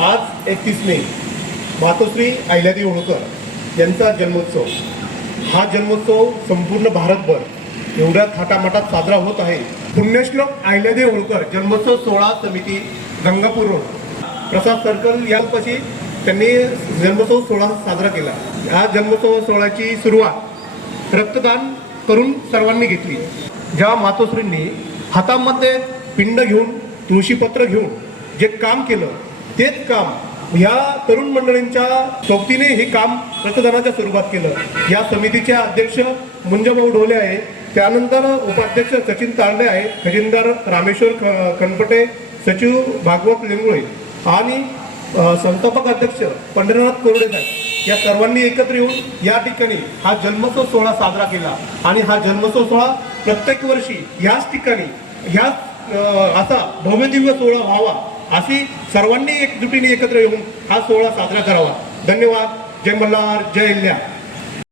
आज एकतीस मे मातोश्री अहिल्यादेवी होळकर यांचा जन्मोत्सव. हा जन्मोत्सव संपूर्ण भारतभर एवढ्या थाटामाटात साजरा होत आहे. पुण्यश्लोक अहिल्यादेवी होळकर जन्मोत्सव सोहळा समिती गंगापूर रोड. प्रसाद सर्कल यापाशी त्यांनी जन्मोत्सव सोहळा साजरा केला. या जन्मोत्सव सोहळ्याची सुरुवात रक्तदान करून सर्वांनी घेतली. ज्या मातोश्रींनी हातामध्ये पिंड घेऊन तुळशीपत्र घेऊन जे काम केलं तेच काम ह्या तरुण मंडळींच्या सोबतीने हे काम रक्तदानाच्या स्वरूपात केलं. या समितीचे अध्यक्ष मुंजाभाऊ ढोले आहे. त्यानंतर उपाध्यक्ष सचिन तांडे आहे. खजिनदार रामेश्वर ख- कनपटे सचिव भागवत लिंगोळे आणि संस्थापक अध्यक्ष पंढरीनाथ कोरडे साहेब. या सर्वांनी एकत्र येऊन या ठिकाणी हा जन्मोत्सव सोहळा साजरा केला आणि हा जन्मोत्सव सोहळा प्रत्येक वर्षी ह्याच ठिकाणी ह्याच असा भव्यदिव्य सोहळा व्हावा अशी सर्वांनी एकजुटीने एकत्र येऊन हा सोहळा साजरा करावा. धन्यवाद. जय मल्हार. जय इल्ल्या.